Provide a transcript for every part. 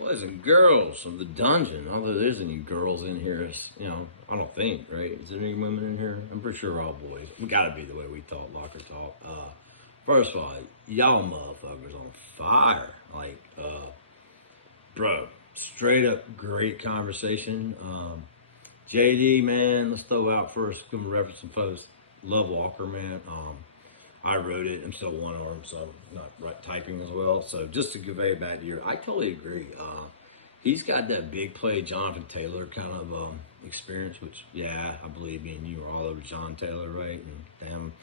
Boys and girls of the dungeon. Although there isn't any girls in here, I don't think, right? Is there any women in here? I'm pretty sure we're all boys. We gotta be the way we talk, locker talk. First of all, y'all motherfuckers on fire. Bro, straight up great conversation. JD, man, let's throw out first. Give him reference and post. Love Walker, man. I wrote it. I'm still one arm, so I'm not typing as well. So just to convey it back to you, I totally agree. He's got that big play Jonathan Taylor kind of experience, which, yeah, I believe me and you are all over John Taylor, right? And damn,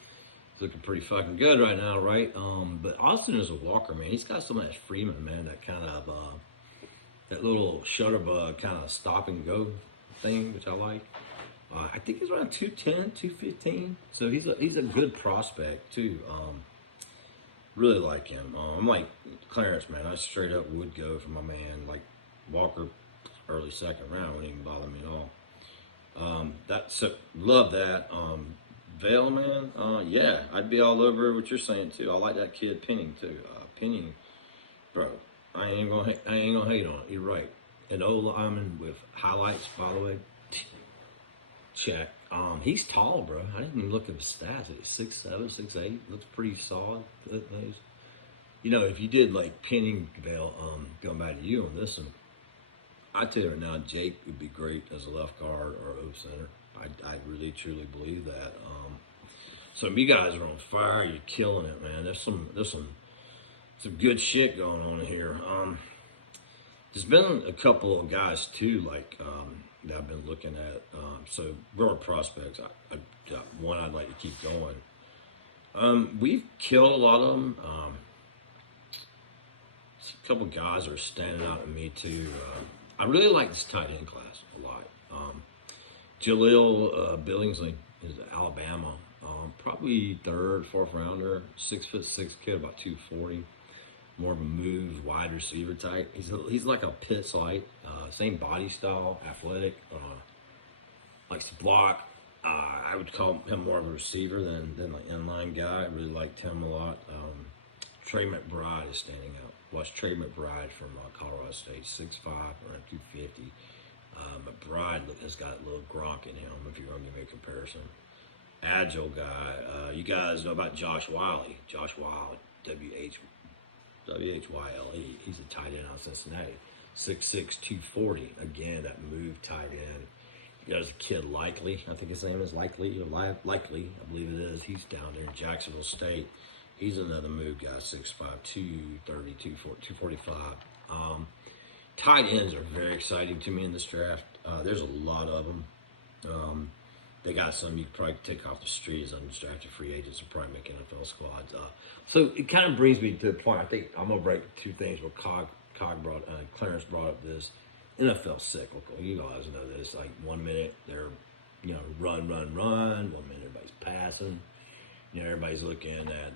he's looking pretty fucking good right now, right? But Austin is a Walker, man. He's got some of that Freeman, man, that kind of, that little shutterbug kind of stop and go thing, which I like. I think he's around 210, 215. So he's a good prospect too. Really like him. I'm like Clarence, man. I straight up would go for my man. Like Walker, early second round wouldn't even bother me at all. Love that. Vale, man. Yeah, I'd be all over what you're saying too. I like that kid Penning too. Penning, bro. I ain't gonna hate on it. You're right. An old lineman with highlights, by the way. Check. He's tall, bro. I didn't even look at his stats. He's 6'7", 6'8". Looks pretty solid. You know, if you did like Penning, Vale, going back to you on this one, I tell you right now, Jake would be great as a left guard or O center. I really truly believe that. So you guys are on fire. You're killing it, man. There's some good shit going on here. There's been a couple of guys too, like that I've been looking at. So we're prospects. One I'd like to keep going. We've killed a lot of them. A couple guys are standing out to me too. I really like this tight end class a lot. Jaleel Billingsley is Alabama. Probably third, fourth rounder, 6'6" kid, about 240. More of a move, wide receiver type. He's like a Pitts light, same body style, athletic, likes to block. I would call him more of a receiver than an inline guy. I really liked him a lot. Trey McBride is standing out. Watch Trey McBride from Colorado State, 6'5", around 250. McBride has got a little Gronk in him, if you're going to give me a comparison. Agile guy. You guys know about Josh Wiley. Josh Wiley, WHYLE. He's a tight end out of Cincinnati. 6'6", 240. Again, that move tight end. There's a kid Likely. I think his name is Likely. Likely, I believe it is. He's down there in Jacksonville State. He's another move guy, 6'5", 230, 245. Tight ends are very exciting to me in this draft. There's a lot of them. They got some you could probably take off the street as undrafted free agents and probably make NFL squads. So it kind of brings me to the point. I think I'm gonna break two things. Where Clarence brought up this NFL cyclical. You guys know this. Like 1 minute they're run. 1 minute everybody's passing. Everybody's looking at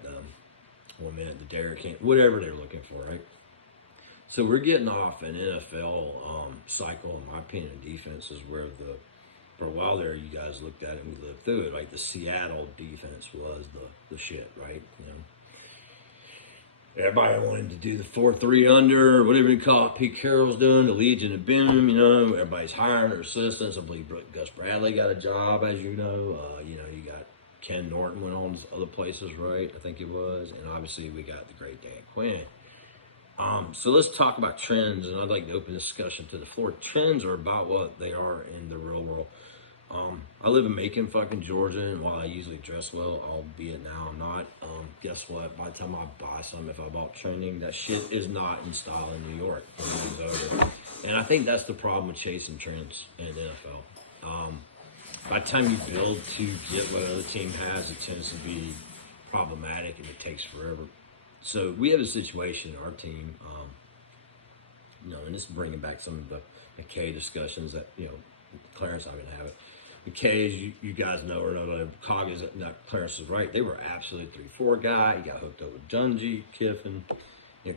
1 minute the Derrick Henry, whatever they're looking for, right? So we're getting off an NFL cycle. In my opinion, defense is where for a while there, you guys looked at it and we lived through it. Like the Seattle defense was the shit, right? Everybody wanted to do the 4-3 under, whatever you call it. Pete Carroll's doing the Legion of Boom. Everybody's hiring their assistants. I believe Gus Bradley got a job, as you know. You got Ken Norton went on to other places, right? I think it was, and obviously we got the great Dan Quinn. So let's talk about trends, and I'd like to open this discussion to the floor. Trends are about what they are in the real world. I live in Macon, fucking Georgia, and while I usually dress well, albeit now I'm not, guess what? By the time I buy something, if I bought trending, that shit is not in style in New York. And I think that's the problem with chasing trends in the NFL. By the time you build to get what other team has, it tends to be problematic and it takes forever. So we have a situation in our team, and this is bringing back some of the McKay discussions that, Clarence and I been having. McKay, as you guys know or know, Cog is not Clarence is right. They were absolutely 3-4 guy. He got hooked up with Dungy, Kiffin.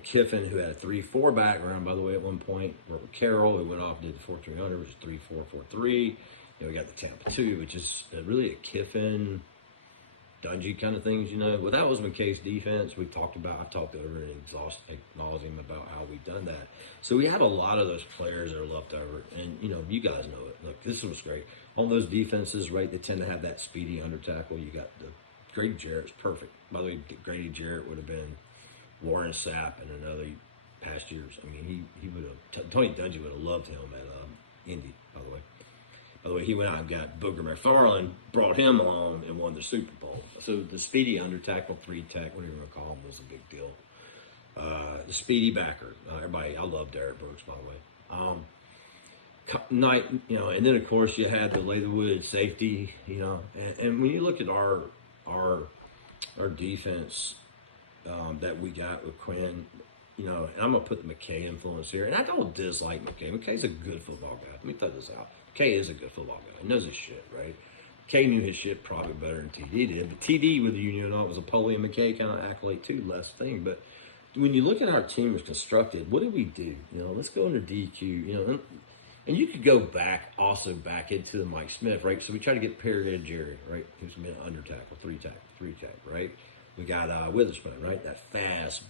Kiffin, who had a 3-4 background, by the way, at one point. Robert Carroll, who went off and did the 4-300, which is 3-4-4-3. We got the Tampa 2, which is really a Kiffin Dungy kind of things, you know. Well, that was McKay's defense. I've talked over it exhausting about how we've done that. So we have a lot of those players that are left over, and you know, you guys know it. Look, this was great. All those defenses, right? They tend to have that speedy under tackle. You got the Grady Jarrett's perfect. By the way, Grady Jarrett would have been Warren Sapp in another past years. I mean, he would have. Tony Dungy would have loved him at Indy. By the way, he went out and got Booger McFarland, brought him on, and won the Super Bowl. So the speedy under tackle, 3-tech, whatever you want to call him, was a big deal. The speedy backer, everybody. I love Derek Brooks, by the way. And then of course you had the Leatherwood safety, you know, and when you look at our defense that we got with Quinn, you know, and I'm gonna put the McKay influence here, and I don't dislike McKay. McKay's a good football guy. Let me throw this out. McKay is a good football guy. He knows his shit, right? McKay knew his shit probably better than TD did, but TD with the Union was a Polly and McKay kind of accolade too, less thing. But when you look at how our team was constructed, what did we do? You know, let's go into DQ, you know, and you could go back into the Mike Smith, right? So we tried to get Perry Jerry, right? He was an under tackle, 3-tech, right? We got Witherspoon, right? That fast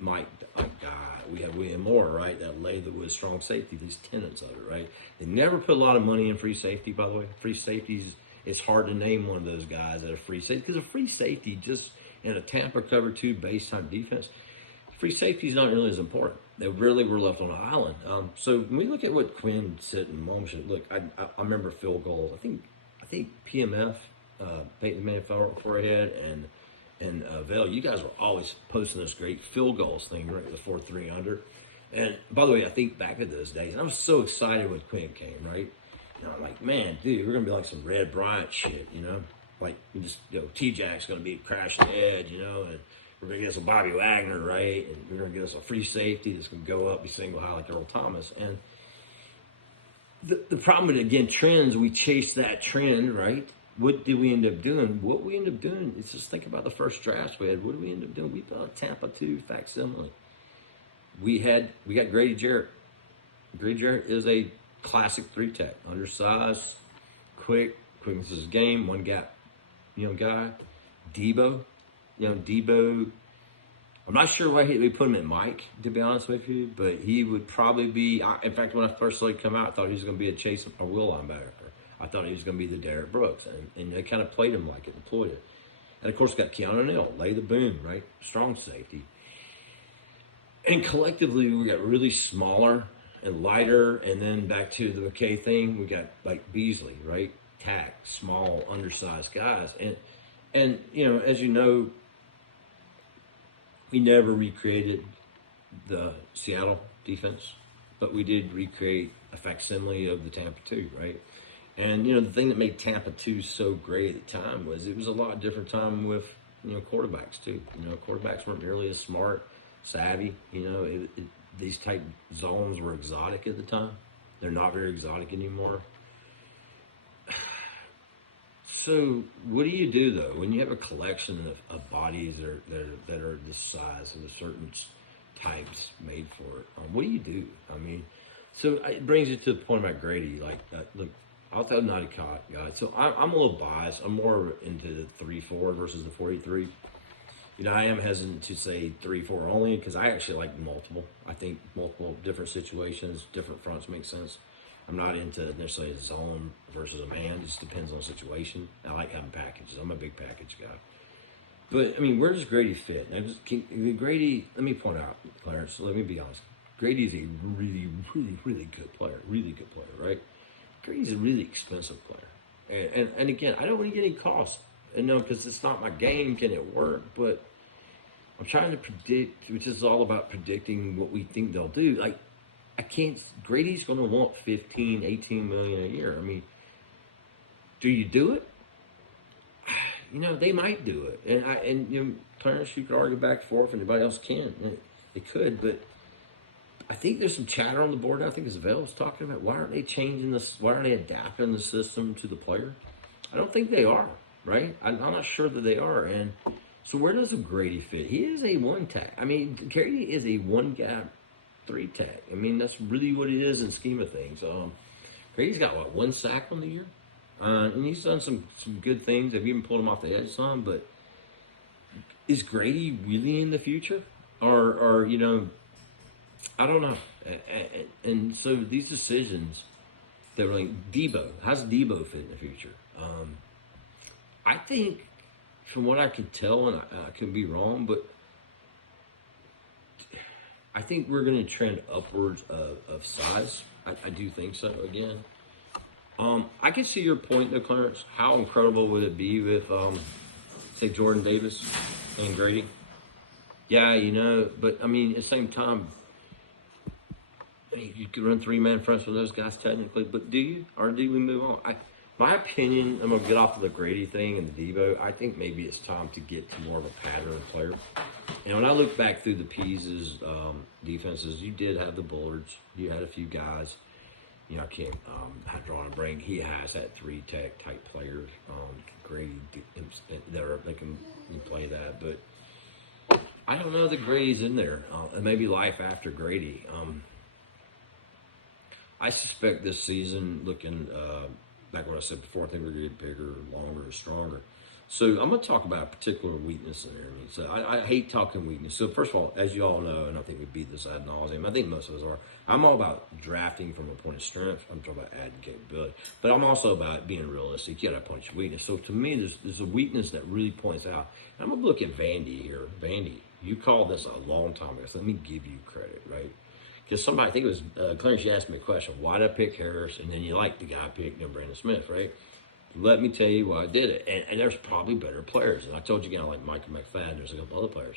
Mike guy. We have William Moore, right? That Leatherwood strong safety, these tenants of it, right? They never put a lot of money in free safety, by the way. Free safeties, it's hard to name one of those guys that are free safety, because a free safety just in a Tampa cover 2 base type defense, free safety is not really as important. They really were left on an island. So when we look at what Quinn said in moments, look, I remember field goals. I think PMF, Peyton Manning forehead, and Vail, you guys were always posting this great field goals thing, right? The 4-3 under. And by the way, I think back at those days, and I was so excited when Quinn came, right? And I'm like, man, dude, we're gonna be like some Red Bryant shit, you know? Like, we just, you know, T-Jack's gonna be crashing the edge, you know, and we're going to get us a Bobby Wagner, right? And we're going to get us a free safety that's going to go up, be single high like Earl Thomas. And the problem with, again, trends, we chase that trend, right? What did we end up doing? What we end up doing is just think about the first drafts we had. What did we end up doing? We built a Tampa 2 facsimile. We got Grady Jarrett. Grady Jarrett is a classic 3-tech, undersized, quickness is his game, one gap, you know, guy. Debo. You know, Debo, I'm not sure why we put him at Mike, to be honest with you, but he would probably be, in fact, when I first saw him come out, I thought he was going to be a Chase or Will linebacker. I thought he was going to be the Derek Brooks, and they kind of played him like it, deployed it. And, of course, got Keanu Neal, lay the boom, right? Strong safety. And collectively, we got really smaller and lighter, and then back to the McKay thing, we got, like, Beasley, right? Tack, small, undersized guys. And you know, as you know, we never recreated the Seattle defense, but we did recreate a facsimile of the Tampa 2, right? And, you know, the thing that made Tampa 2 so great at the time was it was a lot different time with, you know, quarterbacks too. You know, quarterbacks weren't nearly as smart, savvy. You know, these type zones were exotic at the time. They're not very exotic anymore. So what do you do, though, when you have a collection of bodies that are this size and a certain types made for it? What do you do? I mean, so it brings you to the point about Grady. Like, look, I'll tell Naughty Cot, guys. So I'm a little biased. I'm more into the 3-4 versus the 4-3. You know, I am hesitant to say 3-4 only because I actually like multiple. I think multiple different situations, different fronts make sense. I'm not into necessarily a zone versus a man. It just depends on the situation. I like having packages. I'm a big package guy. But, I mean, where does Grady fit? Now, Grady, let me point out, Clarence, let me be honest. Grady's a really, really, really good player. Really good player, right? Grady's a really expensive player. And again, I don't want to get any cost. And no, because it's not my game. Can it work? But I'm trying to predict, which is all about predicting what we think they'll do. Like, Grady's going to want 15, 18 million a year. I mean, do you do it? You know, they might do it. And you know, Clarence, you could argue back and forth, and anybody else can. They could, but I think there's some chatter on the board now. I think as Vale was talking about, why aren't they changing this? Why aren't they adapting the system to the player? I don't think they are, right? I'm not sure that they are. And so where does a Grady fit? He is a one-tech. I mean, Grady is a one-gap 3-tech. I mean, that's really what it is in scheme of things. Grady's got, what, 1 sack on the year? And he's done some good things. They've even pulled him off the edge some. But is Grady really in the future? Or I don't know. And so these decisions, they're like Debo. How's Debo fit in the future? I think, from what I could tell, and I could be wrong, but I think we're going to trend upwards of size. I do think so. Again, I can see your point, though, Clarence. How incredible would it be with, say, Jordan Davis and Grady? Yeah, but I mean, at the same time, you could run three-man fronts with those guys technically, but do you? Or do we move on? My opinion, I'm going to get off of the Grady thing and the Debo. I think maybe it's time to get to more of a pattern player. And when I look back through the Pease's defenses, you did have the Bullards. You had a few guys. I can't draw on a brain. He has that three-tech type players. Grady, they can play that. But I don't know that Grady's in there. And maybe life after Grady. I suspect this season, looking back what I said before, I think we're going to get bigger, longer, stronger. So I'm going to talk about a particular weakness in there. So I hate talking weakness. So first of all, as you all know, and I think we beat this ad nauseum, I think most of us are, I'm all about drafting from a point of strength. I'm talking about adding capability. But I'm also about being realistic. You got to point your weakness. So to me, there's a weakness that really points out. And I'm going to look at Vandy here. Vandy, you called this a long time ago, so let me give you credit, right? Because somebody, I think it was Clarence, you asked me a question. Why did I pick Harris? And then you like the guy I picked, Brandon Smith, right? Let me tell you why I did it. And there's probably better players. And I told you again, like Michael McFadden, there's a couple other players.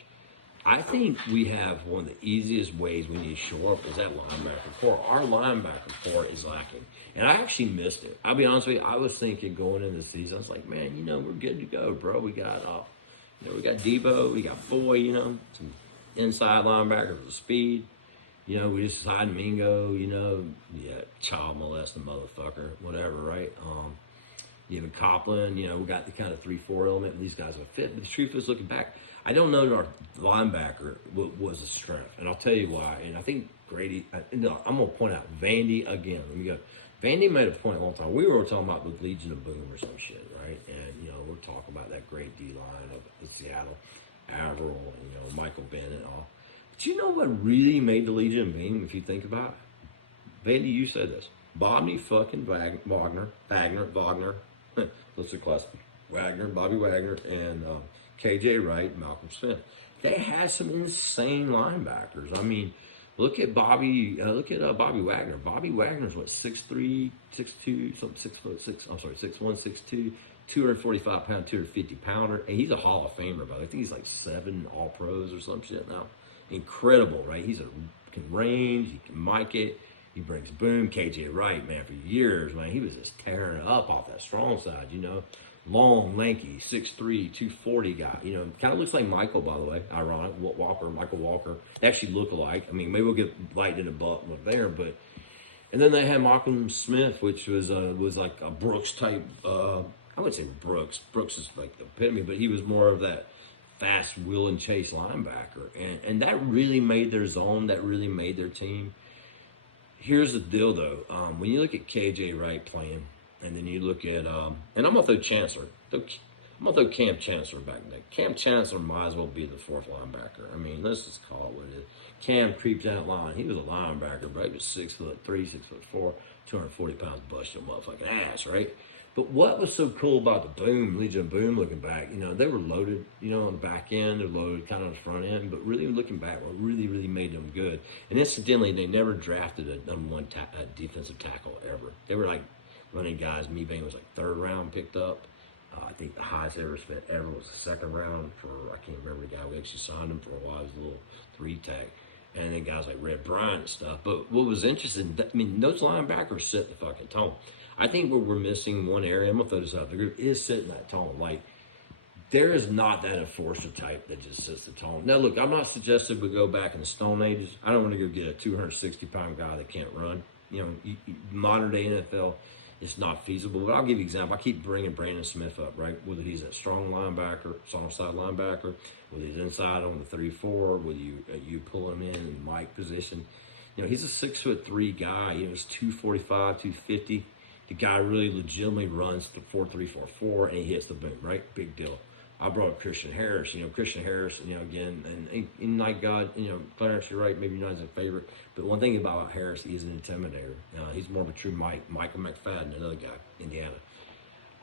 I think we have one of the easiest ways we need to shore up is that linebacker core. Our linebacker core is lacking. And I actually missed it. I'll be honest with you, I was thinking going into the season, I was like, man, we're good to go, bro. We got we got Debo, we got Boy, some inside linebackers with speed. We just signed Mingo, child molesting motherfucker, whatever, right? Even Copeland, we got the kind of 3-4 element. These guys will fit. But the truth is, looking back, I don't know that our linebacker was a strength. And I'll tell you why. And I think Grady, I'm going to point out Vandy again. Let me go. Vandy made a point a long time. We were talking about the Legion of Boom or some shit, right? And, we're talking about that great D-line of Seattle, Averill, and, Michael Bennett and all. But you know what really made the Legion of Boom, if you think about it? Vandy, you said this. Bobby fucking Wagner, let's class Wagner, Bobby Wagner, and KJ Wright, Malcolm Smith. They had some insane linebackers. I mean, look at Bobby Wagner. Bobby Wagner's what, 6'3", 6'2", something 6'6". I'm sorry, 6'1", 6'2", 245 pound, 250 pounder, and he's a Hall of Famer. But I think he's like 7 All Pros or some shit now. Incredible, right? Can range, he can mic it. He brings boom. KJ Wright, man, for years, man, he was just tearing it up off that strong side, Long, lanky, 6'3", 240 guy. Kind of looks like Michael, by the way. Ironic. Michael Walker. They actually look alike. I mean, maybe we'll get light in the butt there, but. And then they had Malcolm Smith, which was like a Brooks type. I wouldn't say Brooks. Brooks is like the epitome, but he was more of that fast will and chase linebacker. And that really made their zone. That really made their team. Here's the deal, though. When you look at KJ Wright playing, and then you look at, and I'm going to throw Chancellor. I'm going to throw Cam Chancellor back there. Cam Chancellor might as well be the fourth linebacker. I mean, let's just call it what it is. Cam creeped that line. He was a linebacker, but he was 6'3", 6'4", 240 pounds, busted motherfucking ass, right? But what was so cool about the Boom, Legion of Boom, looking back, they were loaded, on the back end, they're loaded kind of on the front end, but really looking back, what really, really made them good. And incidentally, they never drafted a number one defensive tackle ever. They were like running guys. Mebane was like 3rd round picked up. I think the highest they ever spent ever was the 2nd round for, I can't remember the guy. We actually signed him for a while. He was a little 3-tech. And then guys like Red Bryant and stuff. But what was interesting, those linebackers set the fucking tone. I think what we're missing in one area, I'm going to throw this out the group, is setting that tone. Like, there is not that enforcer type that just sets the tone. Now, look, I'm not suggesting we go back in the Stone Ages. I don't want to go get a 260-pound guy that can't run. Modern-day NFL, it's not feasible. But I'll give you an example. I keep bringing Brandon Smith up, right? Whether he's a strong linebacker, strong side linebacker, whether he's inside on the 3-4, whether you pull him in Mike position. He's a 6'3" guy. He's 245, 250. The guy really legitimately runs the 4.3 4.4 and he hits the boom, right? Big deal. I brought up Christian Harris. Christian Harris, again, and like God, Clarence, you're right, maybe not his favorite, but one thing about Harris, he's an intimidator. He's more of a true Michael McFadden, another guy, Indiana.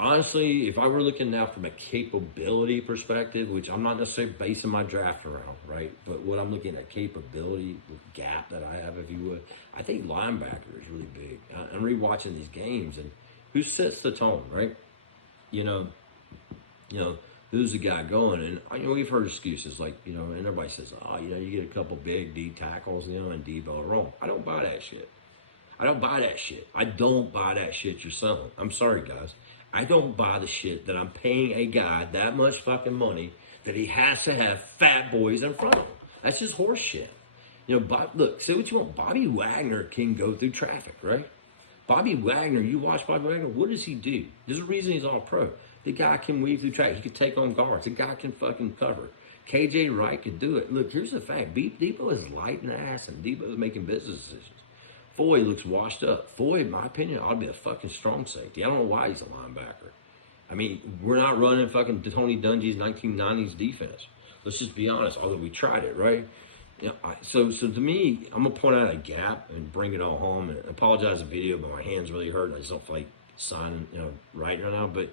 Honestly, if I were looking now from a capability perspective, which I'm not necessarily basing my draft around, right? But what I'm looking at capability with gap that I have, if you would, I think linebacker is really big. I'm rewatching these games, and who sets the tone, right? You know, who's the guy going? And we've heard excuses like, and everybody says, oh, you get a couple big D tackles, and Debo wrong. I don't buy that shit. I don't buy that shit. I don't buy that shit you're selling. I'm sorry, guys. I don't buy the shit that I'm paying a guy that much fucking money that he has to have fat boys in front of him. That's just horse shit. Look, say what you want. Bobby Wagner can go through traffic, right? Bobby Wagner, you watch Bobby Wagner, what does he do? There's a reason he's all pro. The guy can weave through traffic. He can take on guards. The guy can fucking cover. KJ Wright could do it. Look, here's the fact. Debo is light in the ass, and Debo is making business decisions. Foy looks washed up. Foy, in my opinion, ought to be a fucking strong safety. I don't know why he's a linebacker. I mean, we're not running fucking Tony Dungy's 1990s defense. Let's just be honest, although we tried it, right? So to me, I'm going to point out a gap and bring it all home. And apologize for the video, but my hand's really hurt. I just don't feel like signing, right now. But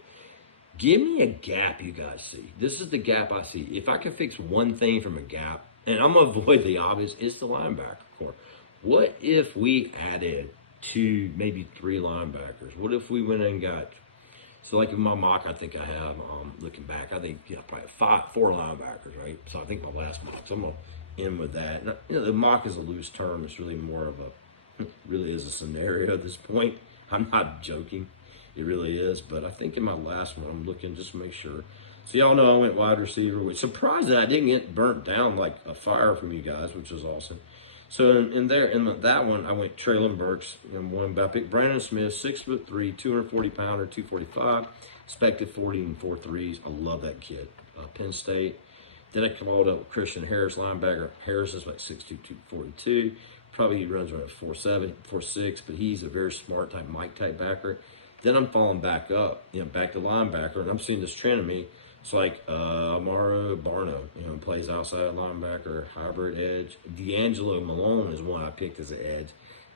give me a gap you guys see. This is the gap I see. If I can fix one thing from a gap, and I'm going to avoid the obvious, it's the linebacker core. What if we added 2, maybe 3 linebackers? What if we went and got, so like in my mock, I think I have, looking back, I think probably 4 linebackers, right? So I think my last mock, so I'm going to end with that. And, the mock is a loose term. It's really more of really is a scenario at this point. I'm not joking. It really is. But I think in my last one, I'm looking just to make sure. So y'all know I went wide receiver, which surprised that I didn't get burnt down like a fire from you guys, which was awesome. So in that one, I went Traylon Burks, number 1. I picked Brandon Smith, 6'3", 240-pounder, 245, expected 40 and 4 threes. I love that kid. Penn State. Then I called up Christian Harris, linebacker. Harris is like 6'2", 242. Probably he runs around 4'7", 4'6", but he's a very smart type, Mike type backer. Then I'm falling back up, back to linebacker, and I'm seeing this trend of me. It's like Amaro Barno, plays outside linebacker, hybrid edge. D'Angelo Malone is one I picked as an edge.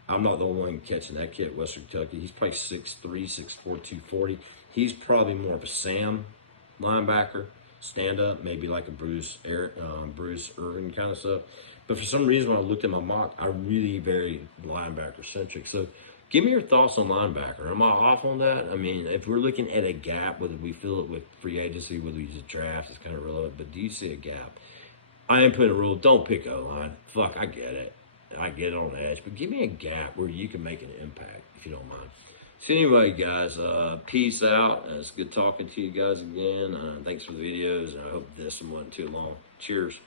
I'm not the only one catching that kid at Western Kentucky. He's probably 6'3", 6'4", 240. He's probably more of a Sam linebacker, stand up, maybe like a Bruce Irvin kind of stuff. But for some reason, when I looked at my mock, I'm really very linebacker centric. So give me your thoughts on linebacker. Am I off on that? I mean, if we're looking at a gap, whether we fill it with free agency, whether we use a draft, it's kind of relevant. But do you see a gap? I ain't putting a rule. Don't pick O-line. Fuck, I get it. I get it on the edge. But give me a gap where you can make an impact, if you don't mind. So anyway, guys, peace out. It's good talking to you guys again. Thanks for the videos, and I hope this one wasn't too long. Cheers.